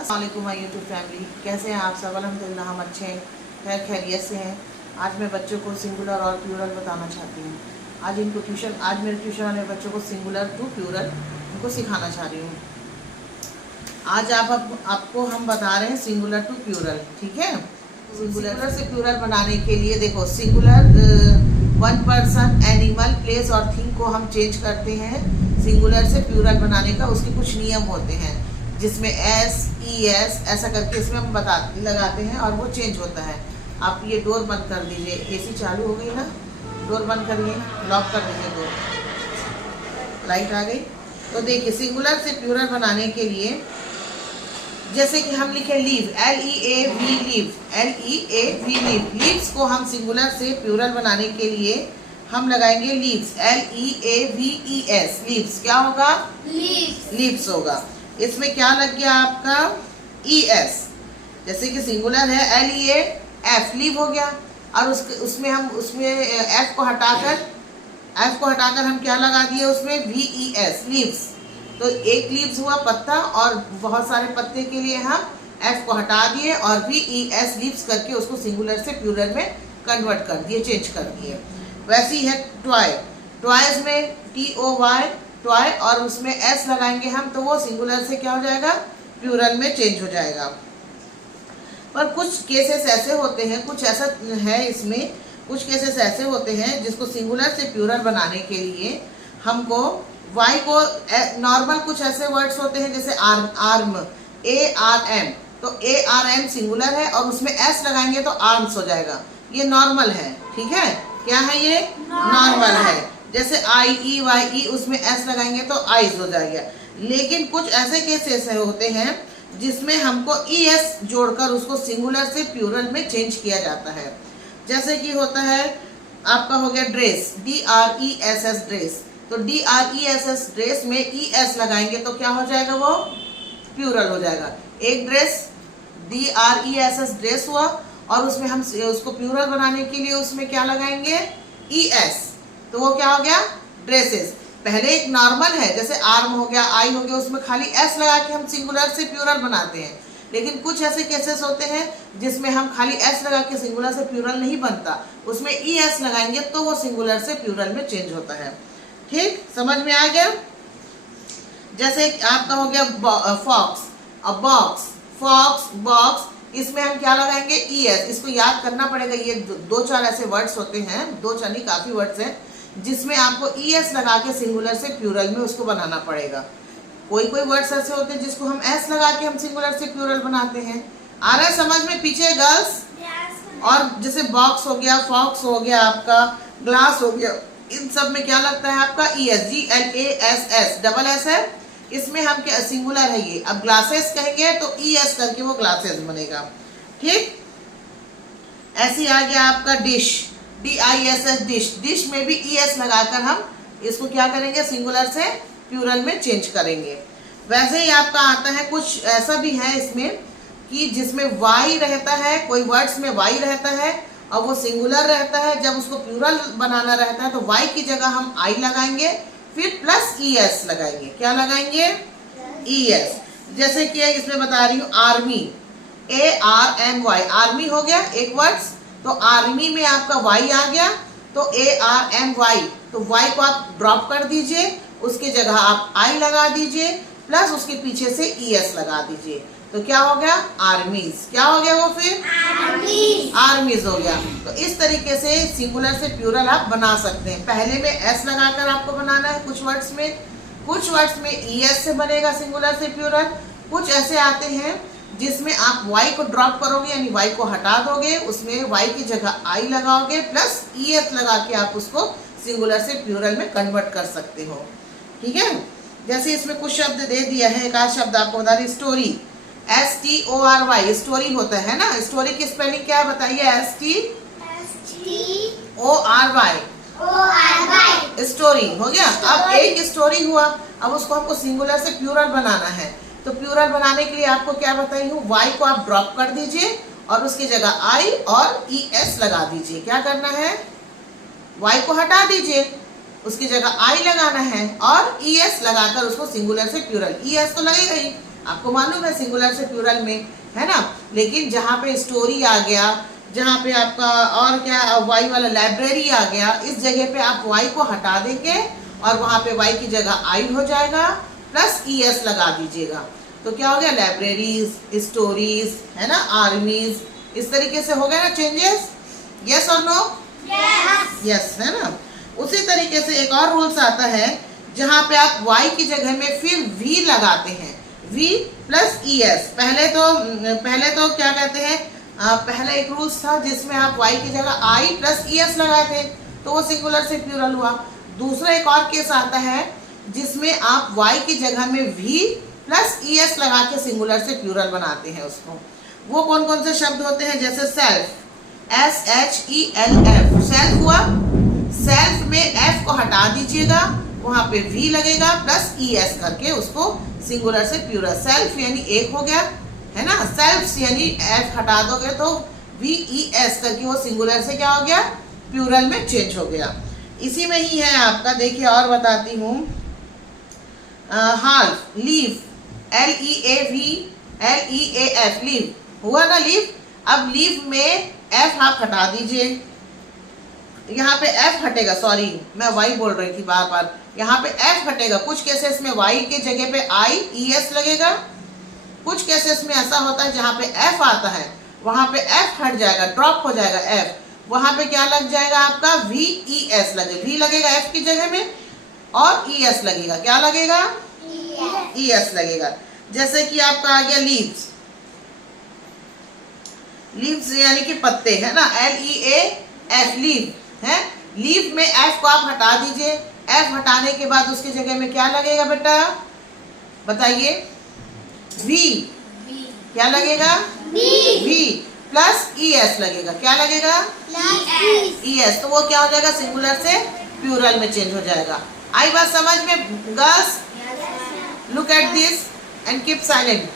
अस्सलाम वालेकुम my YouTube family, कैसे हैं आप सब। अल्हम्दुलिल्लाह हम अच्छे हैं, खैर खैरियत से हैं। आज मैं बच्चों को सिंगुलर और प्लूरल बताना चाहती हूँ। आज मेरे ट्यूशन वाले बच्चों को सिंगुलर टू प्लूरल उनको सिखाना चाह रही हूँ। आज आपको हम बता रहे हैं सिंगुलर टू प्लूरल, ठीक है। सिंगुलर से प्लूरल बनाने के लिए देखो, singular one person, animal, place और थिंग को हम चेंज करते हैं। सिंगुलर से प्लूरल बनाने का उसके कुछ नियम होते हैं, जिसमें एस ई एस ऐसा करके इसमें हम लगाते हैं और वो चेंज होता है। आप ये डोर बंद कर दीजिए, एसी चालू हो गई ना, डोर बंद करिए, लॉक कर दीजिए डोर, लाइट आ गई। तो देखिए, सिंगुलर से प्लूरल बनाने के लिए जैसे कि हम लिखे leave, LEAV leave, LEAV leave. Leaves को हम सिंगुलर से प्लूरल बनाने के लिए हम लगाएंगे लीव्स, LEAVES लीव्स। क्या होगा? लीव्स होगा। इसमें क्या लग गया आपका? ES। जैसे कि सिंगुलर है LEAF लीव हो गया, और उसमें F को हटाकर हम क्या लगा दिए उसमें? VES leaves. तो एक लीव्स हुआ पत्ता, और बहुत सारे पत्ते के लिए हम F को हटा दिए और VES लीव्स करके उसको सिंगुलर से प्लूरल में कन्वर्ट कर दिए, चेंज कर दिए। वैसी है टॉय। टॉयज में TOY टॉय, और उसमें S लगाएंगे हम, तो वो सिंगुलर से क्या हो जाएगा? प्लूरल में चेंज हो जाएगा। पर कुछ केसेस ऐसे होते हैं, कुछ ऐसा है इसमें, कुछ केसेस ऐसे होते हैं जिसको सिंगुलर से प्लूरल बनाने के लिए हमको Y को नॉर्मल कुछ ऐसे वर्ड्स होते हैं जैसे आर्म, ARM, तो ARM सिंगुलर है और उसमें S लगाएंगे तो आर्म्स हो जाएगा। ये नॉर्मल है, ठीक है। क्या है ये? नॉर्मल है। जैसे IEYE, उसमें S लगाएंगे तो आइज हो जाएगा। लेकिन कुछ ऐसे केसेस होते हैं जिसमें हमको ES जोड़कर उसको सिंगुलर से प्लूरल में चेंज किया जाता है। जैसे कि होता है आपका हो गया ड्रेस, DRESS ड्रेस, तो DRESS ड्रेस में ES लगाएंगे तो क्या हो जाएगा? वो प्लूरल हो जाएगा। एक ड्रेस, DRESS ड्रेस हुआ, और उसमें हम उसको प्लूरल बनाने के लिए उसमें क्या लगाएंगे? ES, तो वो क्या हो गया? ड्रेसेस। पहले एक नॉर्मल है जैसे आर्म हो गया, आई हो गया, उसमें खाली S लगा के हम सिंगुलर से प्लूरल बनाते हैं। लेकिन कुछ ऐसे केसेस होते हैं जिसमें हम खाली S लगा के सिंगुलर से प्लूरल नहीं बनता, उसमें ES लगाएंगे तो वो सिंगुलर से प्लूरल में चेंज होता है। ठीक, समझ में आ गया। जैसे आपका हो गया फॉक्स, बॉक्स, फॉक्स, बॉक्स, इसमें हम क्या लगाएंगे? ES। इसको याद करना पड़ेगा। ये दो चार ऐसे वर्ड्स होते हैं, दो चार नहीं काफी वर्ड्स हैं, जिसमें आपको ES लगा के सिंगुलर से प्लूरल में उसको बनाना पड़ेगा। कोई वर्ड्स ऐसे होते हैं जिसको हम S लगा के हम सिंगुलर से प्लूरल बनाते हैं। आ रहा है समझ में पीछे गर्ल्स? और जैसे बॉक्स हो गया, फॉक्स हो गया, आपका ग्लास हो गया, इन सब में क्या लगता है आपका? ES, GLASS, डबल S है, इसमें हम क्या सिंगुलर है ये। अब ग्लासेस कहेंगे तो ES करके वो ग्लासेस बनेगा। ठीक, ऐसी आ गया आपका डिश, DISS डिश। डिश में भी ES लगाकर हम इसको क्या करेंगे? सिंगुलर से प्लूरल में चेंज करेंगे। वैसे ही आपका आता है, कुछ ऐसा भी है इसमें कि जिसमें Y रहता है, कोई वर्ड्स में Y रहता है और वो सिंगुलर रहता है। जब उसको प्लूरल बनाना रहता है तो Y की जगह हम I लगाएंगे, फिर प्लस ES लगाएंगे। क्या लगाएंगे? ES। जैसे कि इसमें बता रही हूँ आर्मी, ARMY, आर्मी हो गया एक वर्ड्स, तो आर्मी में आपका Y आ गया तो ARMY, तो Y को आप ड्रॉप कर दीजिए, उसकी जगह आप I लगा दीजिए, प्लस उसके पीछे से ES लगा दीजिए, तो क्या हो गया? आर्मीज। क्या हो गया वो? फिर आर्मीज हो गया। तो इस तरीके से सिंगुलर से प्लूरल आप बना सकते हैं। पहले में S लगाकर आपको बनाना है कुछ वर्ड्स में ES से बनेगा सिंगुलर से प्लूरल। कुछ ऐसे आते हैं जिसमें आप Y को ड्रॉप करोगे, यानी Y को हटा दोगे, उसमें Y की जगह I लगाओगे, प्लस ES लगा के आप उसको सिंगुलर से प्लूरल में कन्वर्ट कर सकते हो। ठीक है। जैसे इसमें कुछ शब्द दे दिया है, एक आध शब्द आपको बता रही, स्टोरी, STORY, स्टोरी होता है ना। स्टोरी की स्पेलिंग क्या है बताइए? STORY, स्टोरी हो गया। अब एक स्टोरी हुआ, अब उसको हमको सिंगुलर से प्लूरल बनाना है, तो प्लूरल बनाने के लिए आपको क्या बताई हूँ? Y को आप ड्रॉप कर दीजिए और उसकी जगह I और ES लगा दीजिए। क्या करना है? Y को हटा दीजिए, उसकी जगह I लगाना है और ES लगाकर उसको सिंगुलर से प्लूरल, ES तो लगेगा ही, आपको मालूम है सिंगुलर से प्लूरल में, है ना। लेकिन जहाँ पे स्टोरी आ गया, जहाँ पे आपका और क्या वाई वाला लाइब्रेरी आ गया, इस जगह पे आप वाई को हटा देंगे और वहाँ पे वाई की जगह आई हो जाएगा, प्लस ES लगा दीजिएगा। तो क्या हो गया, लाइब्रेरीज, स्टोरीज, है ना, आर्मीज, इस तरीके से हो गया ना चेंजेस। यस और नो? यस, है ना। उसी तरीके से एक और रूल्स आता है जहाँ पे आप y की जगह में फिर v लगाते हैं, v प्लस ES। पहले तो क्या कहते हैं, पहला एक रूल्स था जिसमें आप y की जगह I प्लस ES लगाए थे, तो वो सिंगुलर से प्लूरल हुआ। दूसरा एक और केस आता है जिसमें आप y की जगह में v प्लस ES लगा के सिंगुलर से प्लूरल बनाते हैं उसको। वो कौन कौन से शब्द होते हैं, जैसे सेल्फ, SHELF, सेल्फ हुआ। सेल्फ में F को हटा दीजिएगा, वहां पे V लगेगा, प्लस ES करके उसको सिंगुलर से प्लूरल, सेल्फ यानी एक हो गया, है ना। सेल्फ्स यानी F हटा दोगे तो VES करके वो सिंगुलर से क्या हो गया, प्लूरल में चेंज हो गया। इसी में ही है आपका, देखिए और बताती हूँ, हाल्फ, लीव, LEAF, लीव हुआ ना, लीव। अब लीव में F आप हटा दीजिए, यहाँ पे F हटेगा, सॉरी मैं Y बोल रही थी बार बार, यहाँ पे F हटेगा। कुछ केसेस में Y के जगह पे IES लगेगा, कुछ केसेस में ऐसा होता है जहाँ पे F आता है वहाँ पे F हट जाएगा, ड्रॉप हो जाएगा F, वहाँ पे क्या लग जाएगा आपका VES लगेगा, V लगेगा F की जगह में और ES लगेगा, क्या लगेगा, ES लगेगा। जैसे कि आपका आ गया लीव्स, लीव्स यानी कि पत्ते, है ना, LEAF, लीव है। लीव में F को आप हटा दीजिए, F हटाने के बाद उसकी जगह में क्या लगेगा बेटा, बताइए, V, क्या लगेगा, V प्लस ES लगेगा, क्या लगेगा, ES। तो वो क्या हो जाएगा, सिंगुलर से प्लूरल में चेंज हो जाएगा। आई बात समझ में girls? Look at this and keep silent.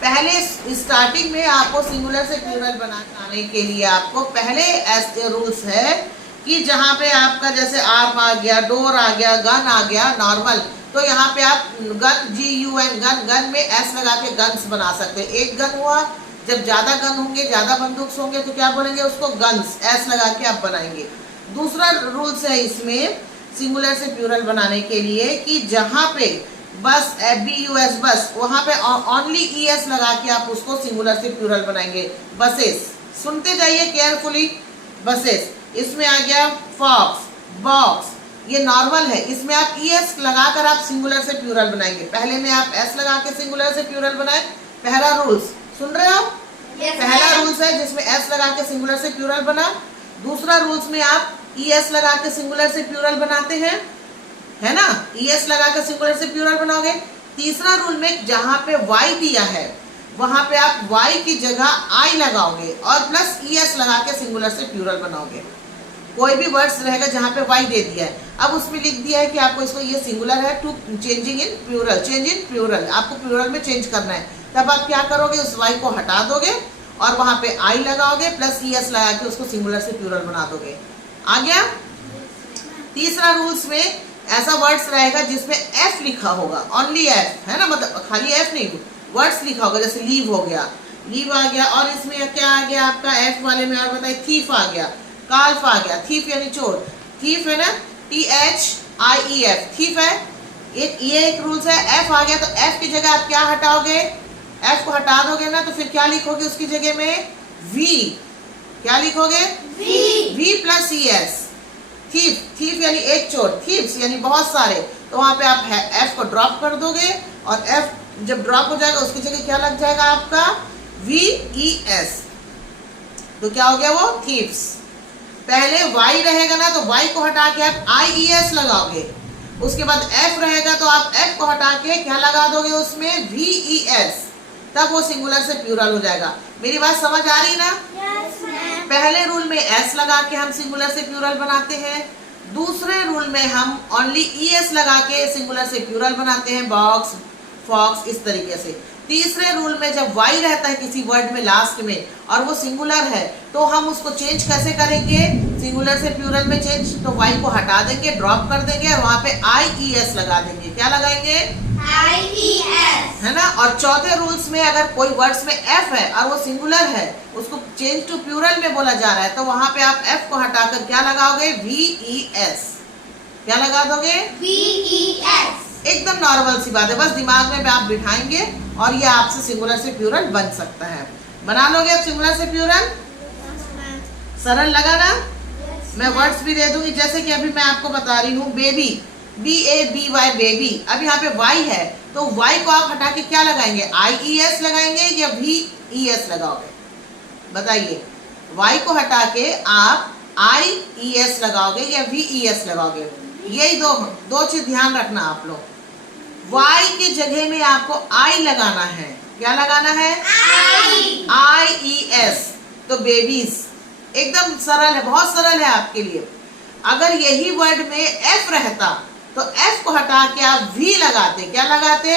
पहले स्टार्टिंग में आपको सिंगुलर से प्लूरल बनाने के लिए आपको पहले ऐसे रूल्स है कि जहाँ पे आपका जैसे आर्म आ गया, डोर आ गया, गन आ गया नॉर्मल, तो यहाँ पे आप गन, GUN, गन, गन में S लगा के गन्स बना सकते हैं। एक गन हुआ, जब ज़्यादा गन होंगे, ज़्यादा बंदूक होंगे तो क्या बोलेंगे उसको, गन्स, S लगा के आप बनाएंगे। दूसरा रूल्स है इसमें सिंगुलर से प्लूरल बनाने के लिए कि जहाँ पे बस BUS, बस, वहाँ पे ओनली ES लगा के आप उसको सिंगुलर से प्लूरल बनाएंगे। बसेस, सुनते जाइए केयरफुली, बसेस। इसमें आ गया फॉक्स, बॉक्स, ये नॉर्मल है, इसमें आप ES लगाकर आप सिंगुलर से प्लूरल बनाएंगे। पहले में आप S लगा के सिंगुलर से प्लूरल बनाए, पहला रूल्स सुन रहे हो? पहला रूल्स है जिसमें S लगा के सिंगुलर से प्लूरल बना। दूसरा रूल्स में आप ES लगा के सिंगुलर से प्लूरल बनाते हैं, है ना, ES लगा के सिंगुलर से प्लूरल बनाओगे। तीसरा रूल में जहाँ पे Y दिया है वहाँ पे आप Y की जगह I लगाओगे और प्लस ES लगा के सिंगुलर से प्लूरल बनाओगे। कोई भी वर्ड्स रहेगा जहाँ पे Y दे दिया है, अब उसमें लिख दिया है कि आपको इसको, ये सिंगुलर है, to changing in plural, change in plural, आपको प्लूरल में चेंज करना है, तब आप क्या करोगे, उस Y को हटा दोगे और वहाँ पे I लगाओगे, प्लस ES लगा के उसको सिंगुलर से प्लूरल बना दोगे। आ गया? तीसरा रूल्स में ऐसा वर्ड्स रहेगा जिसमें F लिखा होगा, ओनली F, है ना, मतलब खाली F नहीं, वर्ड्स लिखा होगा, जैसे लीव हो गया, लीव आ गया। और इसमें क्या आ गया आपका F वाले में, और बताइए, थीफ आ गया, काल्फ आ गया, थीफ यानी चोर, थीफ है ना, THIEF, थीफ है। ये एक रूल्स है। F आ गया तो F की जगह आप क्या हटाओगे, F को हटा दोगे ना, तो फिर क्या लिखोगे उसकी जगह में, V, क्या लिखोगे, V plus ES, thief, thief यानी एक चोर, थीव्स यानी बहुत सारे, तो वहाँ पे आप F को ड्रॉप कर दोगे और F जब ड्रॉप हो जाएगा उसकी जगह क्या लग जाएगा आपका, VES, तो क्या हो गया वो, थीव्स। पहले Y रहेगा ना तो Y को हटा के आप IES लगाओगे, उसके बाद F रहेगा तो आप F को हटा के क्या लगा दोगे उसमें, VES, तब वो सिंगुलर से प्लूरल हो जाएगा। मेरी बात समझ आ रही ना? पहले रूल में S लगा के हम सिंगुलर से प्लूरल बनाते हैं, दूसरे रूल में हम ओनली ES लगा के सिंगुलर से प्लूरल बनाते हैं, बॉक्स, फॉक्स, इस तरीके से। तीसरे रूल में जब Y रहता है किसी वर्ड में लास्ट में और वो सिंगुलर है तो हम उसको चेंज कैसे करेंगे, सिंगुलर से प्लूरल में चेंज, तो Y को हटा देंगे, ड्रॉप कर देंगे और वहाँ पे IES लगा देंगे, क्या लगाएंगे, IES है ना। और चौथे रूल्स में अगर कोई वर्ड्स में एफ है और वो सिंगुलर है, उसको चेंज टू प्लूरल में बोला जा रहा है, तो वहां पे आप एफ को हटाकर क्या लगाओगे? VES। क्या लगा दोगे? VES। एकदम नॉर्मल सी बात है, बस दिमाग में आप बिठाएंगे और ये आपसे सिंगुलर से प्लूरल बन सकता है। बना लोगे आप सिंगुलर से प्लूरल? सरल लगा ना? मैं वर्ड्स भी दे दूंगी, जैसे कि अभी मैं आपको बता रही हूँ बेबी, BABY बेबी। अब यहाँ पे Y है तो Y को आप हटा के क्या लगाएंगे? IES लगाएंगे या VES लगाओगे? बताइए। Y को हटा के आप IES लगाओगे या VES लगाओगे? यही दो चीज ध्यान रखना आप लोग। Y के जगह में आपको I लगाना है। क्या लगाना है? IES। तो बेबीज एकदम सरल है, बहुत सरल है आपके लिए। अगर यही वर्ड में F रहता तो F को हटा के आप V लगाते। क्या लगाते?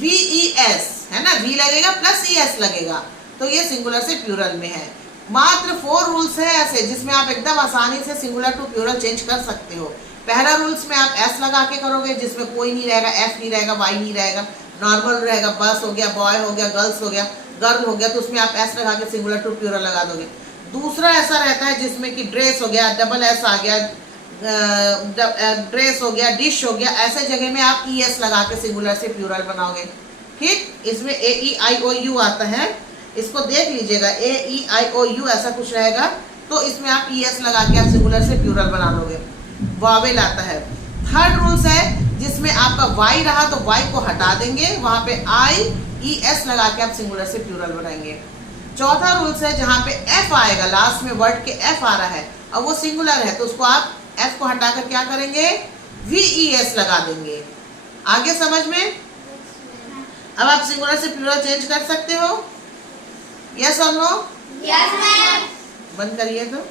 VES, है ना। V लगेगा प्लस ES लगेगा, तो ये सिंगुलर से प्लूरल में है। मात्र 4 रूल्स है ऐसे जिसमें आप एकदम आसानी से सिंगुलर टू प्लूरल चेंज कर सकते हो। पहला रूल्स में आप S लगा के करोगे, जिसमें कोई नहीं रहेगा, F नहीं रहेगा, Y नहीं रहेगा, नॉर्मल रहेगा। बस हो गया, बॉय हो गया, गर्ल्स हो गया, गर्ल हो गया, तो उसमें आप S लगा के सिंगुलर टू प्लूरल लगा दोगे। दूसरा ऐसा रहता है जिसमें कि ड्रेस हो गया, डबल S आ गया, ड्रेस हो गया, डिश हो गया, ऐसे जगह में आप ES लगा के सिंगुलर से प्लूरल बनाओगे। ठीक, इसमें AEIOU आता है, इसको देख लीजिएगा। AEIOU ऐसा कुछ रहेगा, तो इसमें आप ES लगा के आप सिंगुलर से प्लूरल बना लोगे। वॉवेल आता है। थर्ड रूल्स है जिसमें आपका Y रहा तो Y को हटा देंगे, वहां पे IES लगा के आप सिंगुलर से प्लूरल बनाएंगे। चौथा रूल्स है जहां पे F आएगा, लास्ट में वर्ड के F आ रहा है और वो सिंगुलर है, तो उसको आप F को हटाकर क्या करेंगे? VES लगा देंगे। आगे समझ में? अब आप सिंगुलर से प्लूरल चेंज कर सकते हो? यस और नो? Yes ma'am. बंद करिए तो।